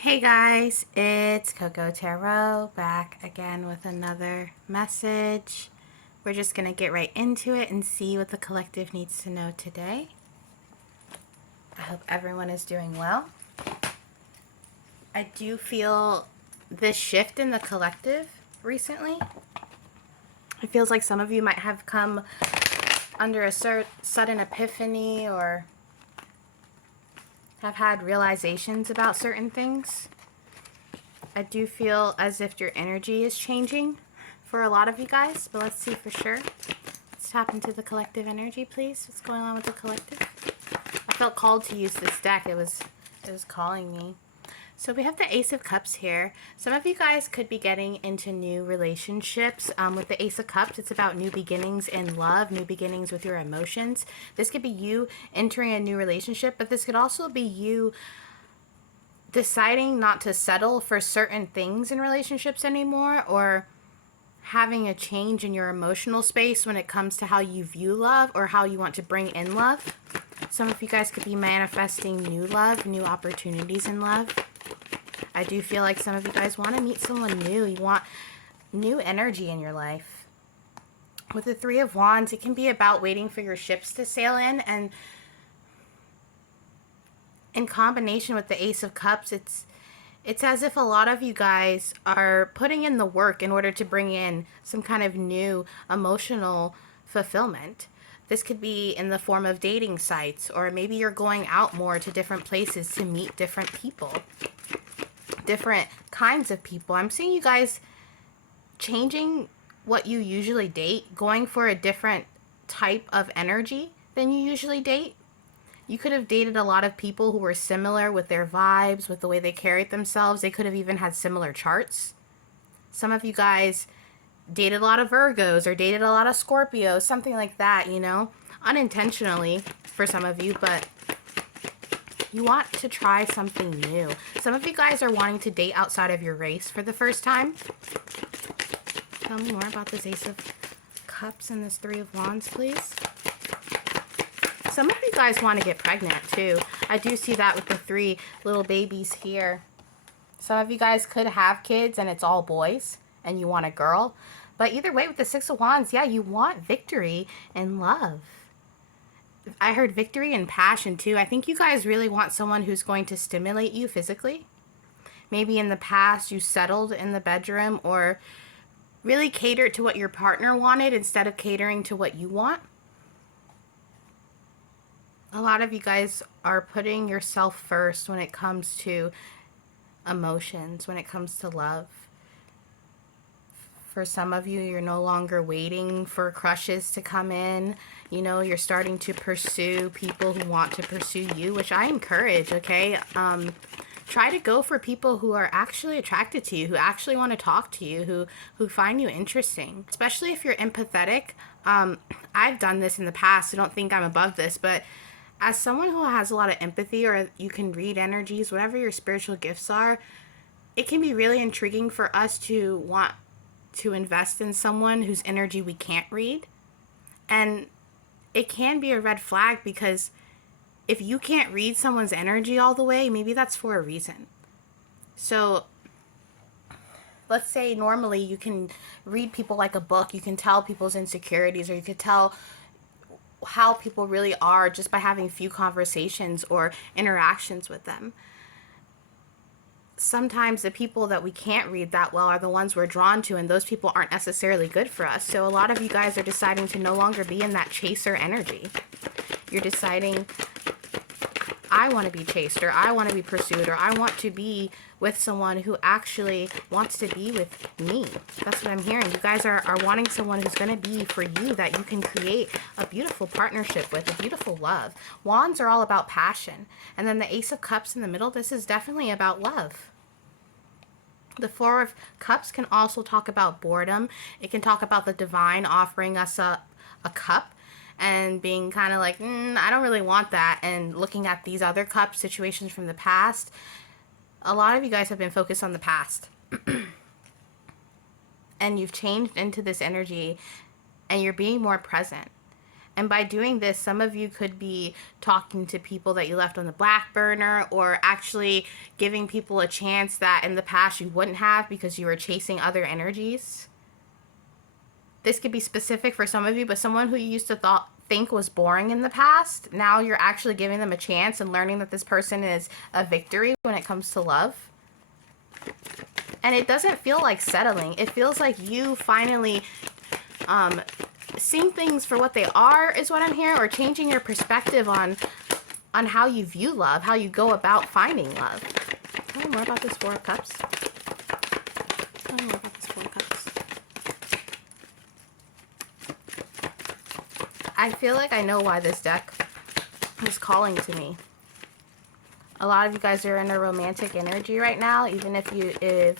Hey guys, it's CocoaTarot back again with another message. We're just going to get right into it and see what the collective needs to know today. I hope everyone is doing well. I do feel this shift in the collective recently. It feels like some of you might have come under a sudden epiphany or have had realizations about certain things. I do feel as if your energy is changing for a lot of you guys, but let's see for sure. Let's tap into the collective energy, please. What's going on with the collective? I felt called to use this deck. It was calling me. So we have the Ace of Cups here. Some of you guys could be getting into new relationships. With the Ace of Cups, it's about new beginnings in love, new beginnings with your emotions. This could be you entering a new relationship, but this could also be you deciding not to settle for certain things in relationships anymore, or having a change in your emotional space when it comes to how you view love or how you want to bring in love. Some of you guys could be manifesting new love, new opportunities in love. I do feel like some of you guys want to meet someone new. You want new energy in your life. With the Three of Wands, it can be about waiting for your ships to sail in, and in combination with the Ace of Cups, it's as if a lot of you guys are putting in the work in order to bring in some kind of new emotional fulfillment. This could be in the form of dating sites, or maybe you're going out more to different places to meet different people, different kinds of people. I'm seeing you guys changing what you usually date, going for a different type of energy than you usually date. You could have dated a lot of people who were similar with their vibes, with the way they carried themselves. They could have even had similar charts. Some of you guys dated a lot of Virgos or dated a lot of Scorpios, something like that, you know, unintentionally for some of you, but you want to try something new. Some of you guys are wanting to date outside of your race for the first time. Tell me more about this Ace of Cups and this Three of Wands, please. Some of you guys want to get pregnant too. I do see that with the 3 little babies here. Some of you guys could have kids and it's all boys and you want a girl. But either way, with the 6 of Wands, yeah, you want victory and love. I heard victory and passion too. I think you guys really want someone who's going to stimulate you physically. Maybe in the past you settled in the bedroom or really catered to what your partner wanted instead of catering to what you want. A lot of you guys are putting yourself first when it comes to emotions, when it comes to love. For some of you, you're no longer waiting for crushes to come in. You know, you're starting to pursue people who want to pursue you, which I encourage, okay? Try to go for people who are actually attracted to you, who actually want to talk to you, who find you interesting. Especially if you're empathetic. I've done this in the past. I don't think I'm above this, but as someone who has a lot of empathy, or you can read energies, whatever your spiritual gifts are, it can be really intriguing for us to want to invest in someone whose energy we can't read. And it can be a red flag, because if you can't read someone's energy all the way, maybe that's for a reason. So let's say normally you can read people like a book. You can tell people's insecurities, or you could tell how people really are just by having few conversations or interactions with them. Sometimes the people that we can't read that well are the ones we're drawn to, and those people aren't necessarily good for us. So a lot of you guys are deciding to no longer be in that chaser energy. You're deciding, I want to be chased, or I want to be pursued, or I want to be with someone who actually wants to be with me. That's what I'm hearing. You guys are wanting someone who's going to be for you, that you can create a beautiful partnership with, a beautiful love. Wands are all about passion. And then the Ace of Cups in the middle, this is definitely about love. The 4 of Cups can also talk about boredom. It can talk about the divine offering us a cup and being kind of like, I don't really want that, and looking at these other cup situations from the past. A lot of you guys have been focused on the past. And you've changed into this energy, and you're being more present. And by doing this, some of you could be talking to people that you left on the back burner, or actually giving people a chance that in the past you wouldn't have because you were chasing other energies. This could be specific for some of you, but someone who you used to think was boring in the past, now you're actually giving them a chance and learning that this person is a victory when it comes to love. And it doesn't feel like settling. It feels like you finally seeing things for what they are is what I'm hearing, or changing your perspective on how you view love, how you go about finding love. Tell me more about this Four of Cups. Tell me more about this Four of Cups. I feel like I know why this deck is calling to me. A lot of you guys are in a romantic energy right now, even if it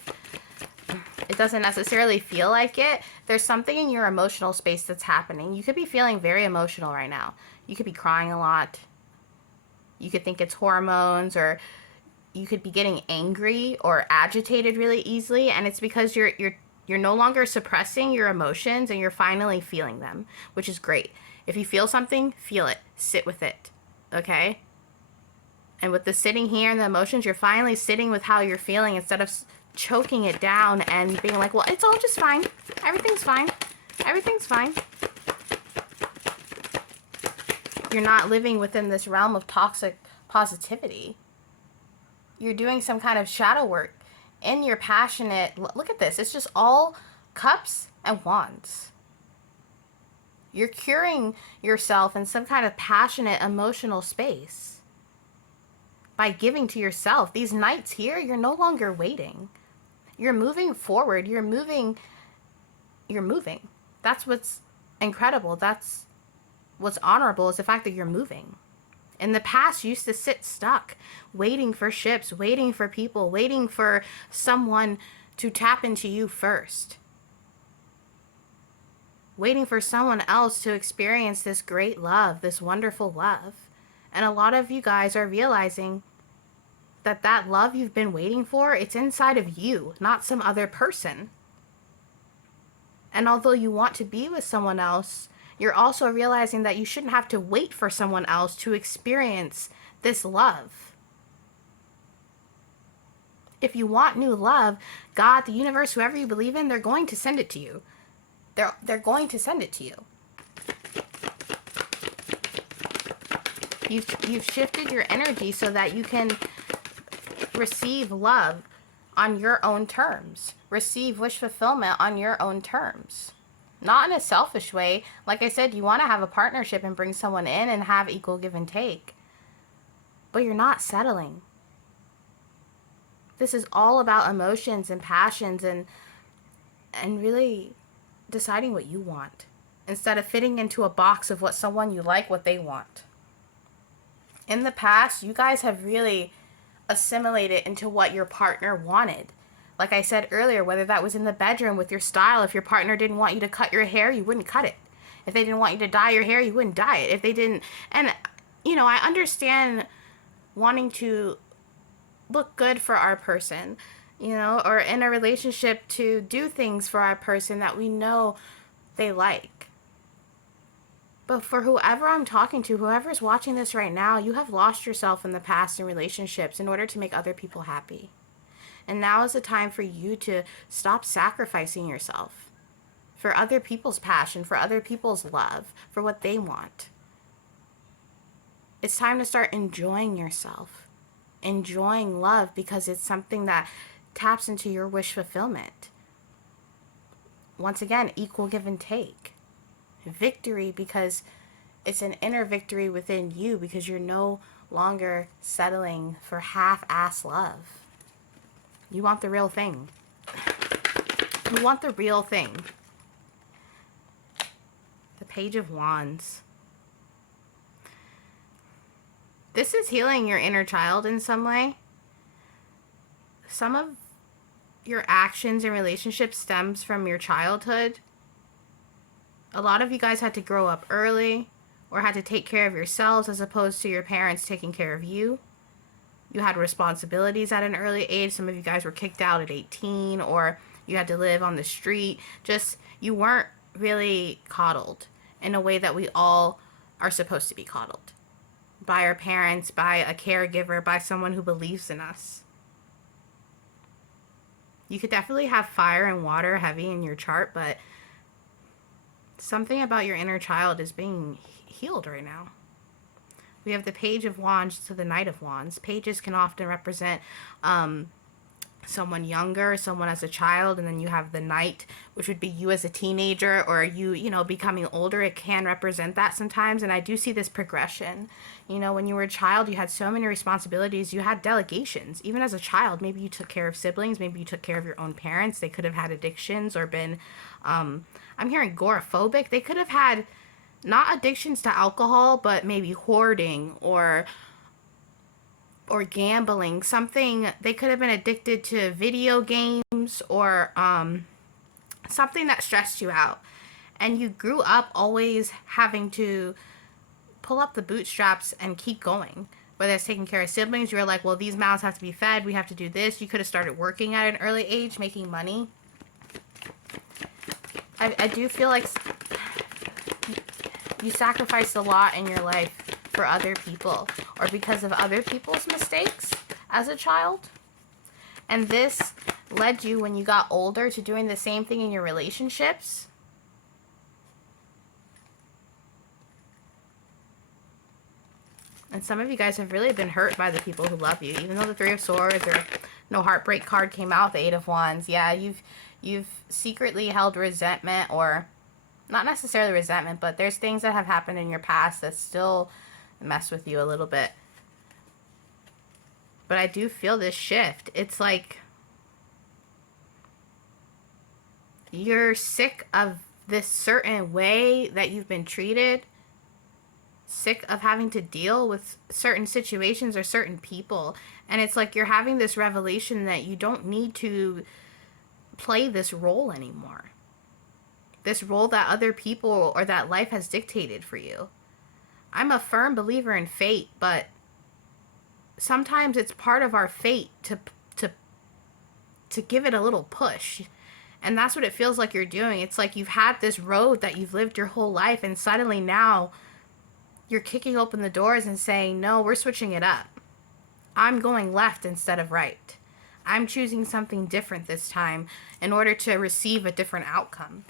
doesn't necessarily feel like it. There's something in your emotional space that's happening. You could be feeling very emotional right now. You could be crying a lot. You could think it's hormones, or you could be getting angry or agitated really easily, and it's because you're no longer suppressing your emotions and you're finally feeling them, which is great. If you feel something, feel it. Sit with it. Okay? And with the sitting here and the emotions, you're finally sitting with how you're feeling instead of choking it down and being like, well, it's all just fine. Everything's fine. Everything's fine. You're not living within this realm of toxic positivity. You're doing some kind of shadow work in your passionate... Look at this. It's just all cups and wands. You're curing yourself in some kind of passionate, emotional space by giving to yourself. These nights here, you're no longer waiting. You're moving forward. You're moving. That's what's incredible. That's what's honorable, is the fact that you're moving. In the past, you used to sit stuck, waiting for ships, waiting for people, waiting for someone to tap into you first. Waiting for someone else to experience this great love, this wonderful love. And a lot of you guys are realizing that love you've been waiting for, it's inside of you, not some other person. And although you want to be with someone else, you're also realizing that you shouldn't have to wait for someone else to experience this love. If you want new love, God, the universe, whoever you believe in, they're going to send it to you. They're going to send it to you. You've shifted your energy so that you can receive love on your own terms. Receive wish fulfillment on your own terms. Not in a selfish way. Like I said, you want to have a partnership and bring someone in and have equal give and take. But you're not settling. This is all about emotions and passions and really deciding what you want, instead of fitting into a box of what someone you like, what they want. In the past, you guys have really assimilated into what your partner wanted. Like I said earlier, whether that was in the bedroom with your style, if your partner didn't want you to cut your hair, you wouldn't cut it. If they didn't want you to dye your hair, you wouldn't dye it. If they didn't, and I understand wanting to look good for our person, or in a relationship to do things for our person that we know they like. But for whoever I'm talking to, whoever's watching this right now, you have lost yourself in the past in relationships in order to make other people happy. And now is the time for you to stop sacrificing yourself for other people's passion, for other people's love, for what they want. It's time to start enjoying yourself, enjoying love, because it's something that taps into your wish fulfillment. Once again, equal give and take. Victory, because it's an inner victory within you, because you're no longer settling for half-ass love. You want the real thing. You want the real thing. The Page of Wands. This is healing your inner child in some way. Some of your actions and relationships stems from your childhood. A lot of you guys had to grow up early or had to take care of yourselves as opposed to your parents taking care of you. You had responsibilities at an early age. Some of you guys were kicked out at 18, or you had to live on the street. You weren't really coddled in a way that we all are supposed to be coddled by our parents, by a caregiver, by someone who believes in us. You could definitely have fire and water heavy in your chart, but something about your inner child is being healed right now. We have the Page of Wands to the Knight of Wands. Pages can often represent someone younger, someone as a child, and then you have the Knight, which would be you as a teenager, or you know, becoming older. It can represent that sometimes, and I do see this progression. You know, when you were a child, you had so many responsibilities, you had delegations. Even as a child, maybe you took care of siblings, maybe you took care of your own parents. They could have had addictions or been, I'm hearing agoraphobic. They could have had not addictions to alcohol, but maybe hoarding or gambling, something. They could have been addicted to video games or something that stressed you out, and you grew up always having to pull up the bootstraps and keep going. Whether it's taking care of siblings, you were like, well, these mouths have to be fed, we have to do this. You could have started working at an early age, making money. I do feel like you sacrificed a lot in your life for other people, or because of other people's mistakes as a child. And this led you, when you got older, to doing the same thing in your relationships. And some of you guys have really been hurt by the people who love you, even though the Three of Swords or no heartbreak card came out, the Eight of Wands. Yeah, you've secretly held resentment, or not necessarily resentment, but there's things that have happened in your past that still mess with you a little bit. But I do feel this shift. It's like you're sick of this certain way that you've been treated, sick of having to deal with certain situations or certain people, and it's like you're having this revelation that you don't need to play this role anymore. This role that other people or that life has dictated for you. I'm a firm believer in fate, but sometimes it's part of our fate to give it a little push. And that's what it feels like you're doing. It's like you've had this road that you've lived your whole life, and suddenly now you're kicking open the doors and saying, no, we're switching it up. I'm going left instead of right. I'm choosing something different this time in order to receive a different outcome.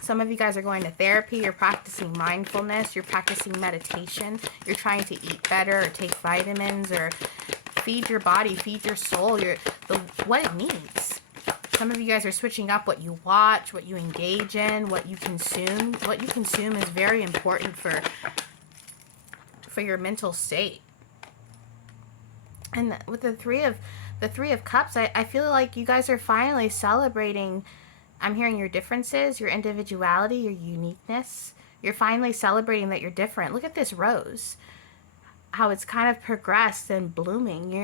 Some of you guys are going to therapy, you're practicing mindfulness, you're practicing meditation, you're trying to eat better or take vitamins or feed your body, feed your soul, what it needs. Some of you guys are switching up what you watch, what you engage in, what you consume. What you consume is very important for your mental state. And with the Three of Cups, I feel like you guys are finally celebrating. I'm hearing your differences, your individuality, your uniqueness. You're finally celebrating that you're different. Look at this rose. How it's kind of progressed and blooming.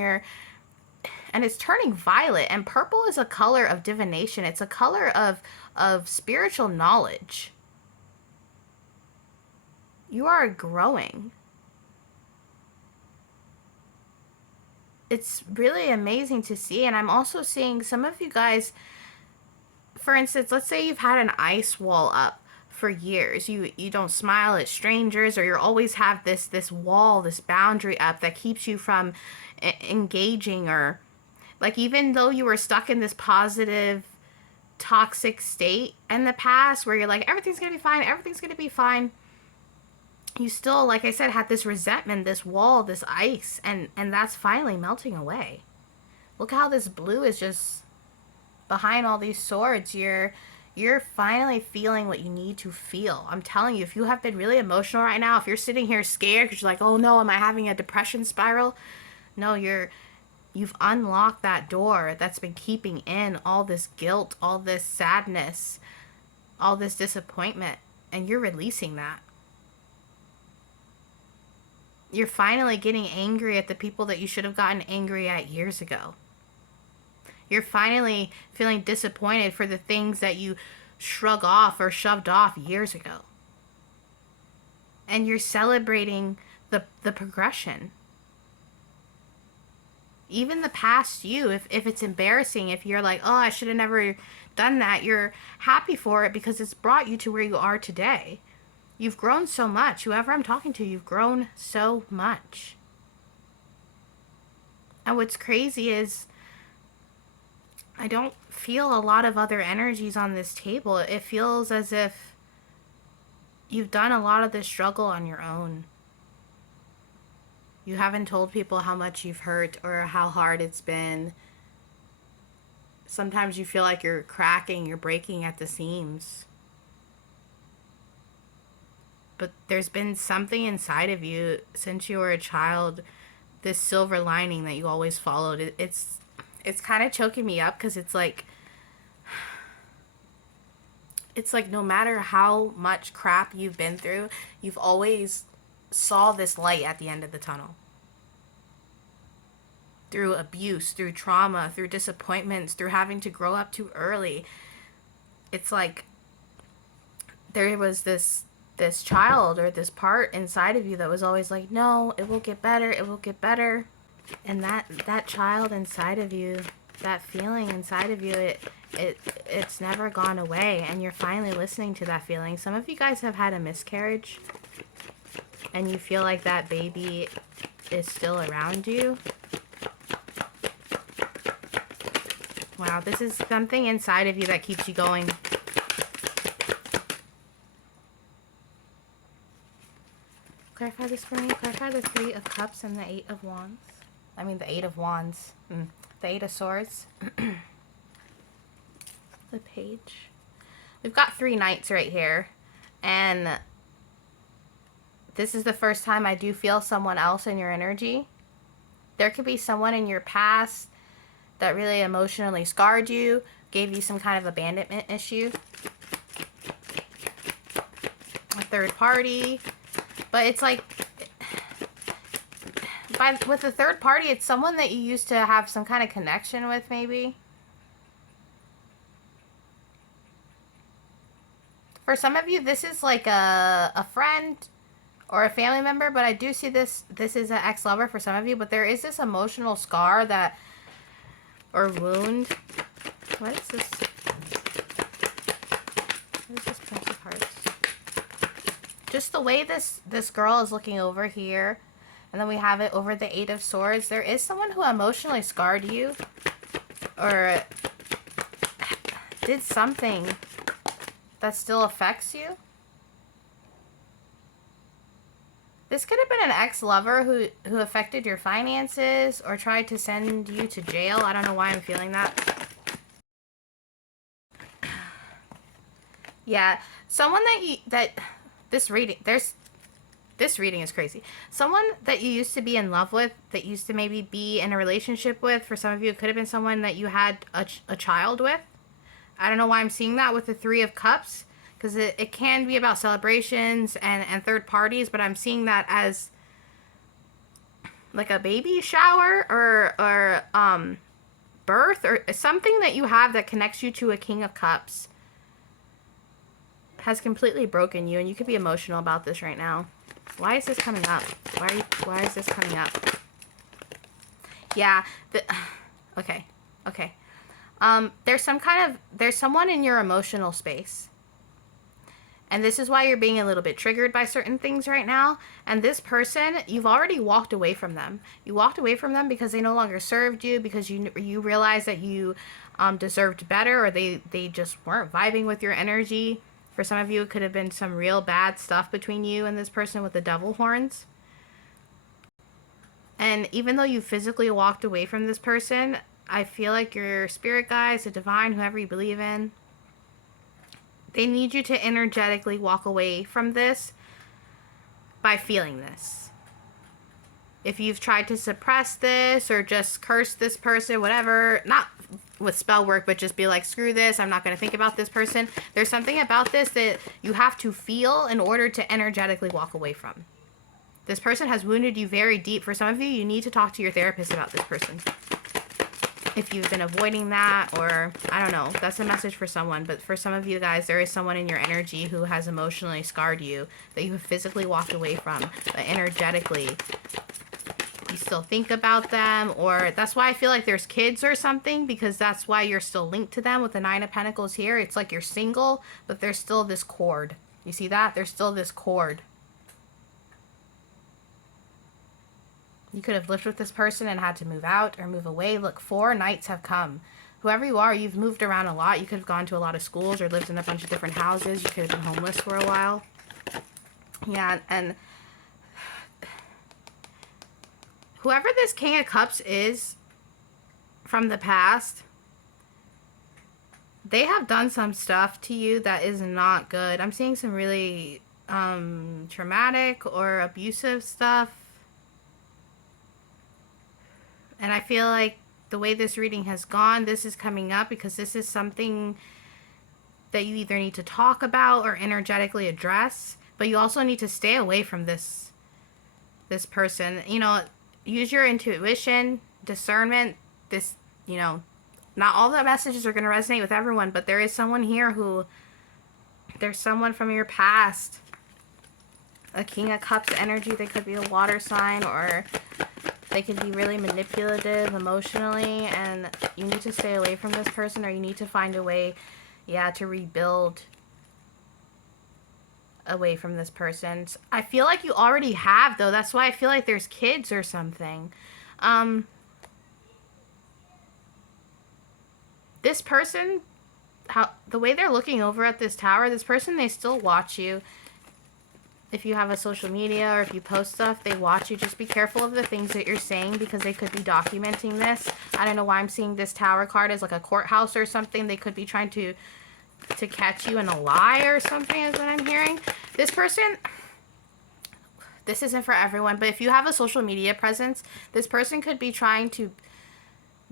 And it's turning violet. And purple is a color of divination. It's a color of spiritual knowledge. You are growing. It's really amazing to see. And I'm also seeing some of you guys, for instance, let's say you've had an ice wall up for years. You don't smile at strangers, or you always have this wall, this boundary up that keeps you from engaging, or like even though you were stuck in this positive, toxic state in the past where you're like, everything's going to be fine, everything's going to be fine. You still, like I said, had this resentment, this wall, this ice, and that's finally melting away. Look how this blue is just behind all these swords. You're finally feeling what you need to feel. I'm telling you, if you have been really emotional right now, if you're sitting here scared because you're like, oh no, am I having a depression spiral? No, you've unlocked that door that's been keeping in all this guilt, all this sadness, all this disappointment, and you're releasing that. You're finally getting angry at the people that you should have gotten angry at years ago. You're finally feeling disappointed for the things that you shrug off or shoved off years ago. And you're celebrating the progression. Even the past you, if it's embarrassing, if you're like, oh, I should have never done that, you're happy for it because it's brought you to where you are today. You've grown so much. Whoever I'm talking to, you've grown so much. And what's crazy is I don't feel a lot of other energies on this table. It feels as if you've done a lot of this struggle on your own. You haven't told people how much you've hurt or how hard it's been. Sometimes you feel like you're cracking, you're breaking at the seams. But there's been something inside of you since you were a child, this silver lining that you always followed. It's kind of choking me up because it's like no matter how much crap you've been through, you've always saw this light at the end of the tunnel. Through abuse, through trauma, through disappointments, through having to grow up too early. It's like there was this child or this part inside of you that was always like, no, it will get better, it will get better. And that child inside of you, that feeling inside of you, it's never gone away, and you're finally listening to that feeling. Some of you guys have had a miscarriage and you feel like that baby is still around you. Wow, this is something inside of you that keeps you going. Clarify this for me. Clarify the 3 of Cups and the 8 of Wands. I mean the 8 of Wands. The 8 of Swords. The Page. We've got 3 Knights right here. And this is the first time I do feel someone else in your energy. There could be someone in your past that really emotionally scarred you, gave you some kind of abandonment issue. A third party. But it's like, with the third party, it's someone that you used to have some kind of connection with, maybe. For some of you, this is like a friend or a family member, but I do see this is an ex-lover for some of you, but there is this emotional scar that, or wound. What is this? What is this Prince of Hearts? Just the way this girl is looking over here, and then we have it over the 8 of Swords. There is someone who emotionally scarred you or did something that still affects you. This could have been an ex-lover who affected your finances or tried to send you to jail. I don't know why I'm feeling that. Yeah, someone this reading is crazy. Someone that you used to be in love with, that used to maybe be in a relationship with. For some of you, it could have been someone that you had a child with. I don't know why I'm seeing that with the 3 of Cups, because it can be about celebrations and third parties, but I'm seeing that as like a baby shower or birth or something that you have that connects you to a King of Cups has completely broken you, and you could be emotional about this right now. Why is this coming up? Why is this coming up? Yeah, okay. There's someone in your emotional space. And this is why you're being a little bit triggered by certain things right now. And this person, you've already walked away from them. You walked away from them because they no longer served you, because you realized that you deserved better, or they just weren't vibing with your energy. For some of you, it could have been some real bad stuff between you and this person with the devil horns. And even though you physically walked away from this person, I feel like your spirit guides, the divine, whoever you believe in, they need you to energetically walk away from this by feeling this. If you've tried to suppress this or just curse this person, whatever, not with spell work, but just be like, screw this, I'm not going to think about this person. There's something about this that you have to feel in order to energetically walk away from. This person has wounded you very deep. For some of you, you need to talk to your therapist about this person. If you've been avoiding that, or I don't know, that's a message for someone. But for some of you guys, there is someone in your energy who has emotionally scarred you, that you have physically walked away from, but energetically you still think about them. Or that's why I feel like there's kids or something, because that's why you're still linked to them with the 9 of Pentacles here. It's like you're single, but there's still this cord. You see that? There's still this cord. You could have lived with this person and had to move out or move away. Look, 4 nights have come. Whoever you are, you've moved around a lot. You could have gone to a lot of schools or lived in a bunch of different houses. You could have been homeless for a while. Yeah, and whoever this King of Cups is from the past, they have done some stuff to you that is not good. I'm seeing some really traumatic or abusive stuff. And I feel like the way this reading has gone, this is coming up because this is something that you either need to talk about or energetically address. But you also need to stay away from this person. You know, use your intuition, discernment. This, you know, not all the messages are going to resonate with everyone, but there is someone here who, there's someone from your past. A King of Cups energy. They could be a water sign, or they could be really manipulative emotionally, and you need to stay away from this person, or you need to find a way, yeah, to rebuild away from this person. I feel like you already have, though. That's why I feel like there's kids or something. This person, the way they're looking over at this tower, this person, they still watch you. If you have a social media or if you post stuff, they watch you. Just be careful of the things that you're saying because they could be documenting this. I don't know why I'm seeing this tower card as like a courthouse or something. They could be trying to catch you in a lie or something is what I'm hearing. This person, this isn't for everyone, but if you have a social media presence, this person could be trying to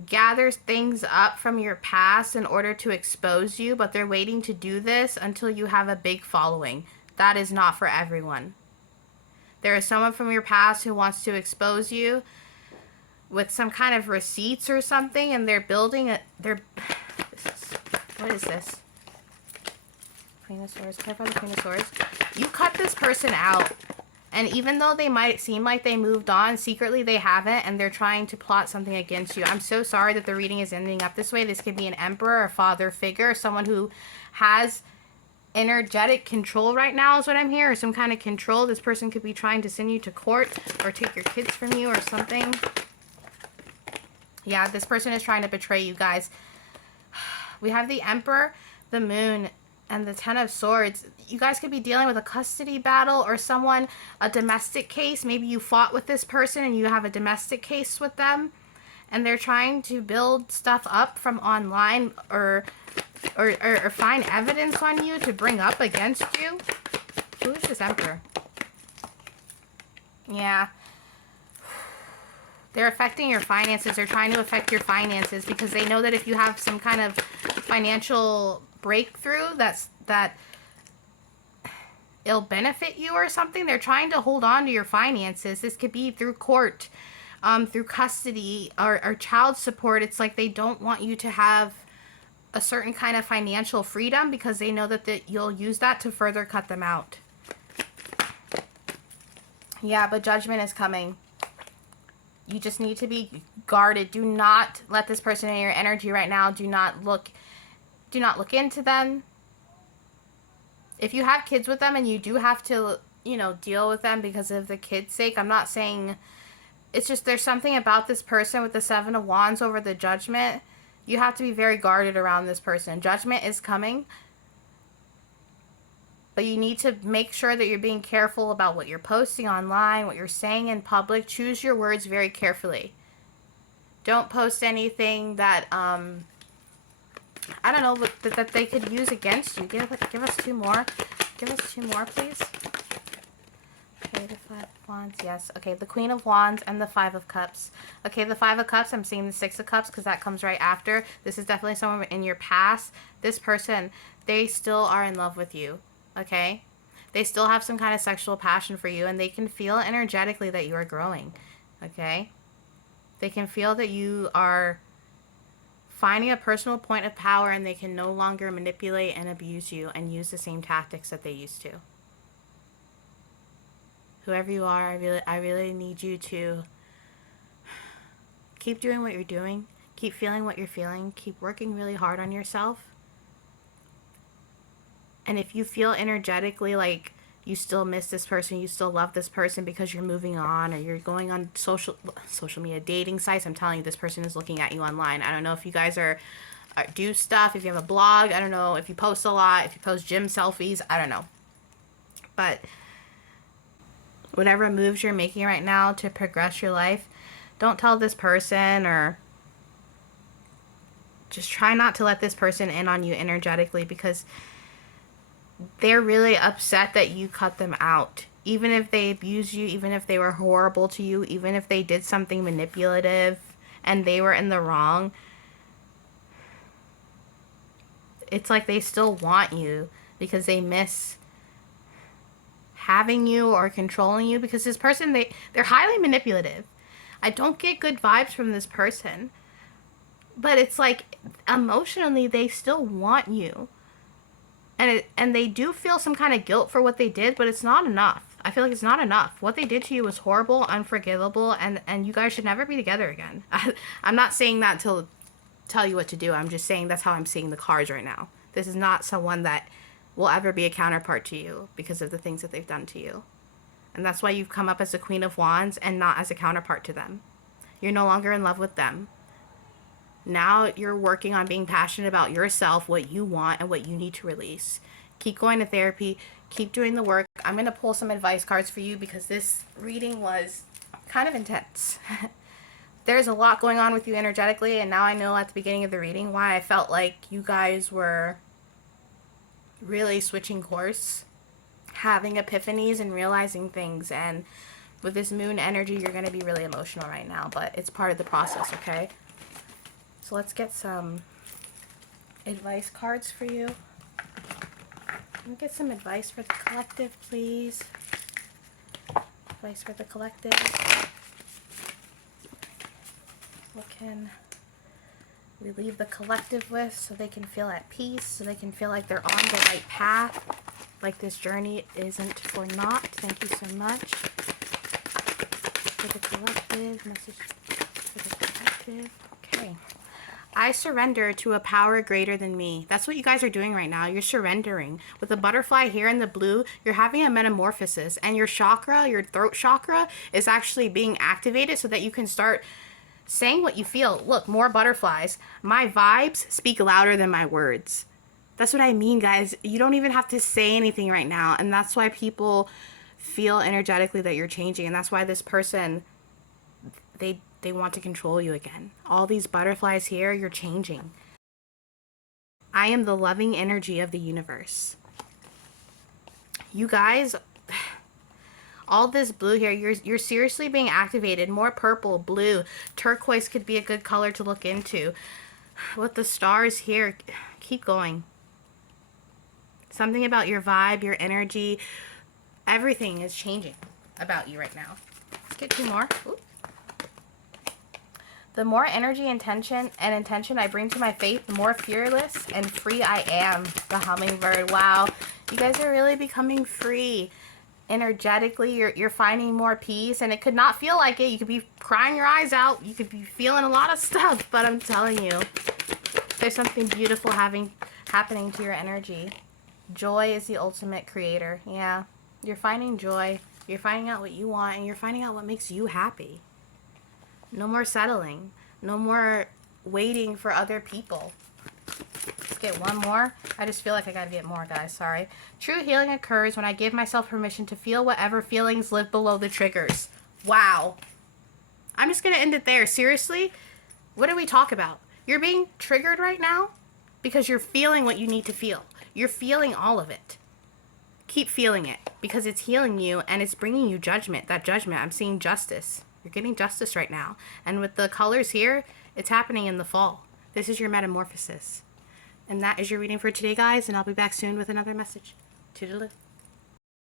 gather things up from your past in order to expose you, but they're waiting to do this until you have a big following. That is not for everyone. There is someone from your past who wants to expose you with some kind of receipts or something, and they're building it. What is this? Queen of Swords. Clarify the Queen of Swords. You cut this person out, and even though they might seem like they moved on, secretly they haven't, and they're trying to plot something against you. I'm so sorry that the reading is ending up this way. This could be an emperor, a father figure, someone who has energetic control right now is what I'm hearing, or some kind of control. This person could be trying to send you to court or take your kids from you or something. Yeah, this person is trying to betray you guys. We have the Emperor, the Moon, and the Ten of Swords. You guys could be dealing with a custody battle or someone, a domestic case. Maybe you fought with this person and you have a domestic case with them, and they're trying to build stuff up from online or find evidence on you to bring up against you. Who is this Emperor? Yeah. They're affecting your finances. They're trying to affect your finances because they know that if you have some kind of financial breakthrough that it'll benefit you or something, they're trying to hold on to your finances. This could be through court, through custody or child support. It's like they don't want you to have a certain kind of financial freedom because they know that you'll use that to further cut them out. Yeah, but judgment is coming. You just need to be guarded. Do not let this person in your energy right now. Do not look into them. If you have kids with them and you do have to, you know, deal with them because of the kids' sake, I'm not saying, it's just there's something about this person with the Seven of Wands over the Judgment. You have to be very guarded around this person. Judgment is coming. But you need to make sure that you're being careful about what you're posting online, what you're saying in public. Choose your words very carefully. Don't post anything that, I don't know, that they could use against you. Give us 2 more. Give us 2 more, please. Okay, the 5 of Wands, yes. Okay, the Queen of Wands and the 5 of Cups. Okay, the 5 of Cups, I'm seeing the 6 of Cups because that comes right after. This is definitely someone in your past. This person, they still are in love with you, okay? They still have some kind of sexual passion for you, and they can feel energetically that you are growing, okay? They can feel that you are finding a personal point of power, and they can no longer manipulate and abuse you and use the same tactics that they used to. Whoever you are, I really need you to keep doing what you're doing. Keep feeling what you're feeling. Keep working really hard on yourself. And if you feel energetically like you still miss this person, you still love this person because you're moving on, or you're going on social media dating sites, I'm telling you, this person is looking at you online. I don't know if you guys do stuff, if you have a blog, I don't know if you post a lot, if you post gym selfies, I don't know. But whatever moves you're making right now to progress your life, don't tell this person, or just try not to let this person in on you energetically, because they're really upset that you cut them out. Even if they abused you, even if they were horrible to you, even if they did something manipulative and they were in the wrong, it's like they still want you because they miss having you or controlling you, because this person, they're highly manipulative. I don't get good vibes from this person, but it's like emotionally they still want you. And they do feel some kind of guilt for what they did, but it's not enough. I feel like it's not enough. What they did to you was horrible, unforgivable, and you guys should never be together again. I'm not saying that to tell you what to do. I'm just saying that's how I'm seeing the cards right now. This is not someone that will ever be a counterpart to you because of the things that they've done to you. And that's why you've come up as the Queen of Wands and not as a counterpart to them. You're no longer in love with them. Now you're working on being passionate about yourself, what you want, and what you need to release. Keep going to therapy. Keep doing the work. I'm going to pull some advice cards for you because this reading was kind of intense. There's a lot going on with you energetically, and now I know at the beginning of the reading why I felt like you guys were really switching course, having epiphanies and realizing things. And with this moon energy, you're going to be really emotional right now, but it's part of the process, okay? So let's get some advice cards for you. Let me get some advice for the collective, please. Advice for the collective. What can we leave the collective with so they can feel at peace, so they can feel like they're on the right path, like this journey isn't for naught. Thank you so much. For the collective, message for the collective. Okay. I surrender to a power greater than me. That's what you guys are doing right now. You're surrendering. With the butterfly here in the blue, you're having a metamorphosis, and your chakra, your throat chakra, is actually being activated so that you can start saying what you feel. Look, more butterflies. My vibes speak louder than my words. That's what I mean, guys. You don't even have to say anything right now, and that's why people feel energetically that you're changing, and that's why this person, they want to control you again. All these butterflies here, you're changing. I am the loving energy of the universe. You guys, all this blue here, you're seriously being activated. More purple, blue, turquoise could be a good color to look into. With the stars here, keep going. Something about your vibe, your energy, everything is changing about you right now. Let's get two more. Ooh. The more energy and intention I bring to my faith, the more fearless and free I am. The hummingbird. Wow. You guys are really becoming free. Energetically, you're finding more peace, and it could not feel like it. You could be crying your eyes out. You could be feeling a lot of stuff, but I'm telling you, there's something beautiful happening to your energy. Joy is the ultimate creator. Yeah. You're finding joy. You're finding out what you want, and you're finding out what makes you happy. No more settling. No more waiting for other people. Let's get one more. I just feel like I gotta get more, guys. Sorry. True healing occurs when I give myself permission to feel whatever feelings live below the triggers. Wow. I'm just gonna end it there. Seriously? What do we talk about? You're being triggered right now because you're feeling what you need to feel. You're feeling all of it. Keep feeling it because it's healing you and it's bringing you judgment. That judgment, I'm seeing justice. You're getting justice right now. And with the colors here, it's happening in the fall. This is your metamorphosis. And that is your reading for today, guys. And I'll be back soon with another message. Toodaloo.